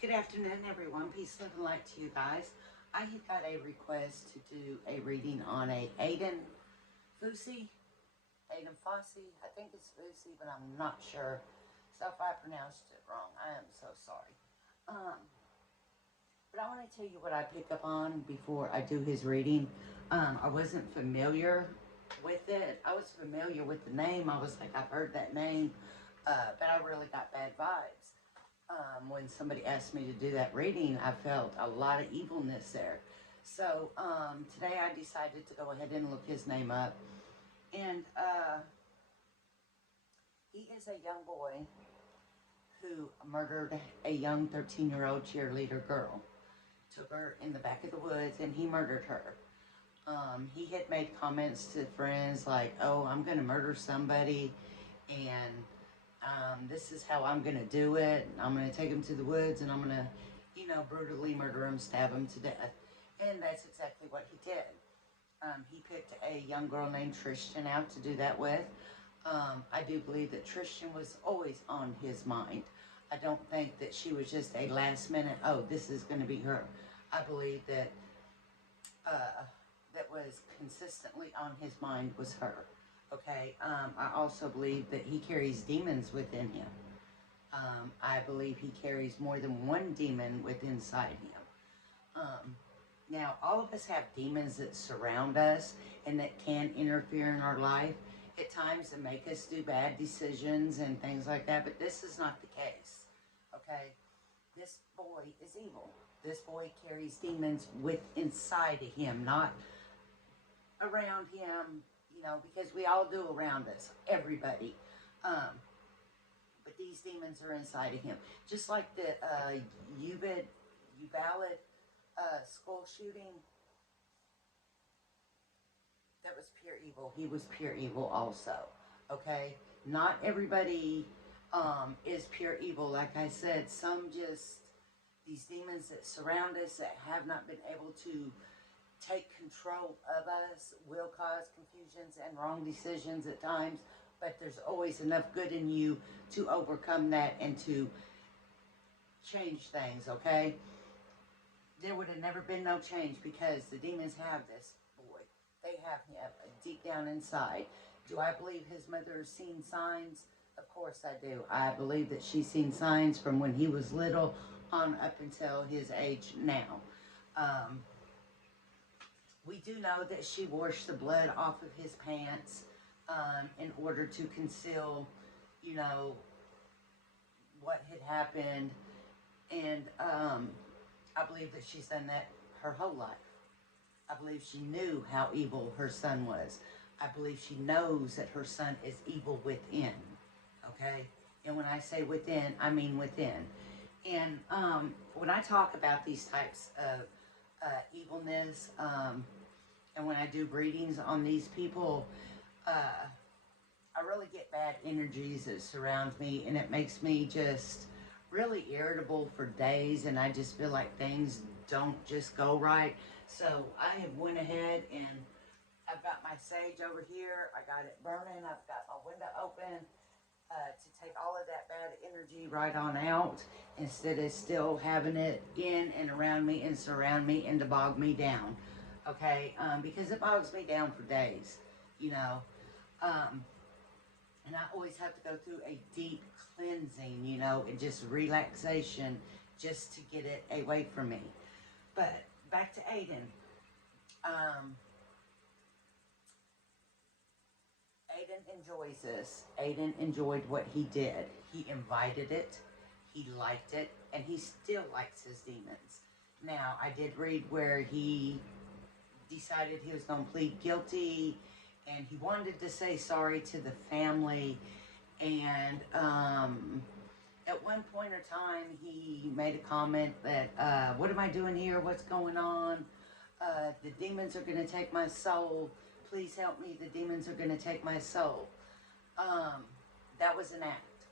Good afternoon, everyone. Peace, love, and light to you guys. I had got a request to do a reading on a Aiden Fucci, Aiden Fucci. I think it's Fucci, but I'm not sure. So if I pronounced it wrong, I am so sorry. But I want to tell you what I pick up on before I do his reading. I wasn't familiar with it. I was familiar with the name. I was like, I've heard that name, but I really got bad vibes. When somebody asked me to do that reading, I felt a lot of evilness there. So today I decided to go ahead and look his name up. And he is a young boy who murdered a young 13-year-old cheerleader girl. Took her in the back of the woods and he murdered her. He had made comments to friends like, oh, I'm going to murder somebody and this is how I'm going to do it. I'm going to take him to the woods and I'm going to, brutally murder him, stab him to death. And that's exactly what he did. He picked a young girl named Tristyn out to do that with. I do believe that Tristyn was always on his mind. I don't think that she was just a last minute, oh, this is going to be her. I believe that that was consistently on his mind was her. Okay, I also believe that he carries demons within him. I believe he carries more than one demon within inside him. Now, all of us have demons that surround us and that can interfere in our life at times and make us do bad decisions and things like that, but this is not the case, okay? This boy is evil. This boy carries demons inside of him, not around him, because we all do around us, everybody. But these demons are inside of him. Just like the Uvalde school shooting, that was pure evil. He was pure evil also, okay? Not everybody is pure evil. Like I said, these demons that surround us that have not been able to take control of us will cause confusions and wrong decisions at times, but there's always enough good in you to overcome that and to change things, okay? There would have never been no change because the demons have this boy. They have him deep down inside. Do I believe his mother has seen signs? Of course I do. I believe that she's seen signs from when he was little on up until his age now. We do know that she washed the blood off of his pants in order to conceal, what had happened. And I believe that she's done that her whole life. I believe she knew how evil her son was. I believe she knows that her son is evil within, okay? And when I say within, I mean within. And when I talk about these types of evilness, and when I do readings on these people, I really get bad energies that surround me, and it makes me just really irritable for days, and I just feel like things don't just go right. So I have went ahead and I've got my sage over here. I got it burning. I've got my window open to take all of that bad energy right on out instead of still having it in and around me and surround me and to bog me down. Okay, because it bogs me down for days, and I always have to go through a deep cleansing, and just relaxation just to get it away from me. But back to Aiden. Aiden enjoys this. Aiden enjoyed what he did. He invited it, he liked it, and he still likes his demons. Now, I did read where he decided he was going to plead guilty, and he wanted to say sorry to the family, and at one point in time, he made a comment that, what am I doing here? What's going on? The demons are going to take my soul. Please help me. The demons are going to take my soul. That was an act.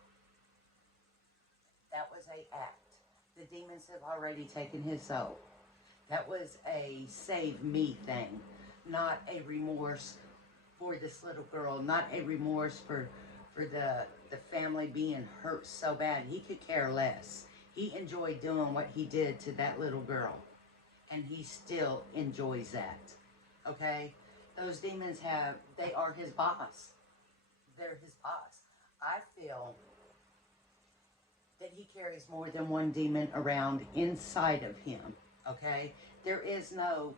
That was an act. The demons have already taken his soul. That was a save me thing, not a remorse for this little girl, not a remorse for the family being hurt so bad. He could care less. He enjoyed doing what he did to that little girl. And he still enjoys that. Okay? Those demons they are his boss. They're his boss. I feel that he carries more than one demon around inside of him. Okay? There is no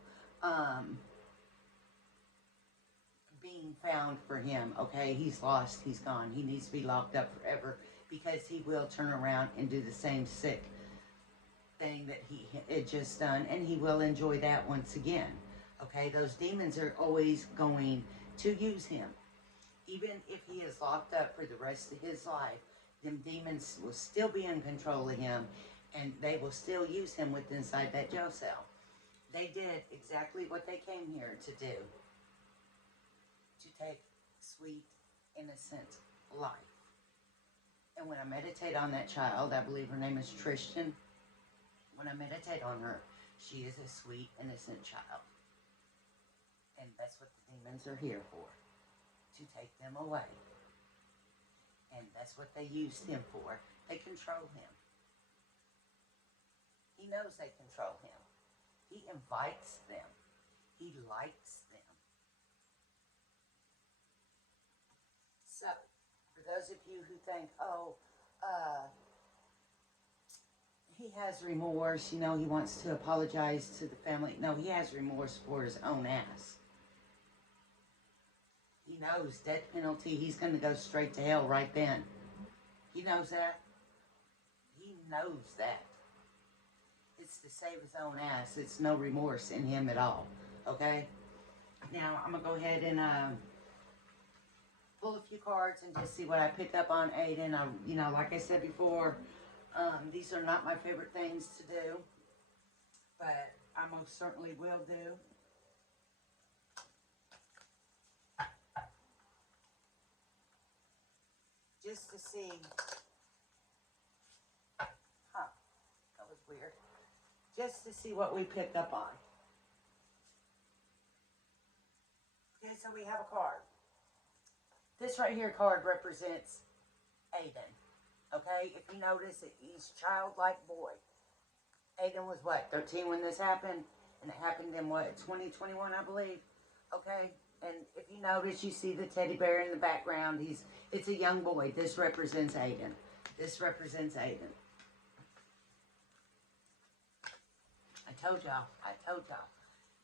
being found for him. Okay? He's lost. He's gone. He needs to be locked up forever, because he will turn around and do the same sick thing that he had just done, and he will enjoy that once again. Okay? Those demons are always going to use him. Even if he is locked up for the rest of his life, them demons will still be in control of him, and they will still use him within inside that jail cell. They did exactly what they came here to do. To take sweet, innocent life. And when I meditate on that child, I believe her name is Tristyn. When I meditate on her, she is a sweet, innocent child. And that's what the demons are here for. To take them away. And that's what they used him for. They control him. He knows they control him. He invites them. He likes them. So, for those of you who think, oh, he has remorse, you know, he wants to apologize to the family. No, he has remorse for his own ass. He knows death penalty, he's going to go straight to hell right then. He knows that. He knows that. It's to save his own ass. It's no remorse in him at all. Okay? Now, I'm going to go ahead and pull a few cards and just see what I pick up on Aiden. You know, like I said before, these are not my favorite things to do, but I most certainly will do. Just to see, that was weird. Just to see what we picked up on. Okay, so we have a card. This right here card represents Aiden. Okay, if you notice, he's a childlike boy. Aiden was what, 13 when this happened? And it happened in what, 2021, I believe? Okay, and if you notice, you see the teddy bear in the background. It's a young boy. This represents Aiden. This represents Aiden. I told y'all.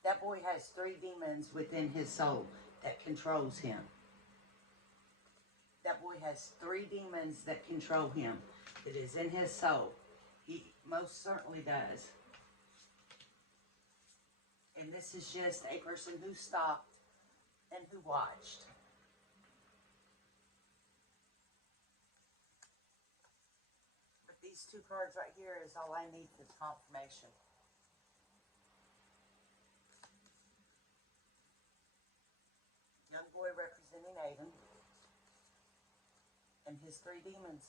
That boy has 3 demons within his soul that controls him. That boy has 3 demons that control him. It is in his soul. He most certainly does. And this is just a person who stopped and who watched. But these 2 cards right here is all I need for confirmation. Young boy representing Aiden. And his 3 demons.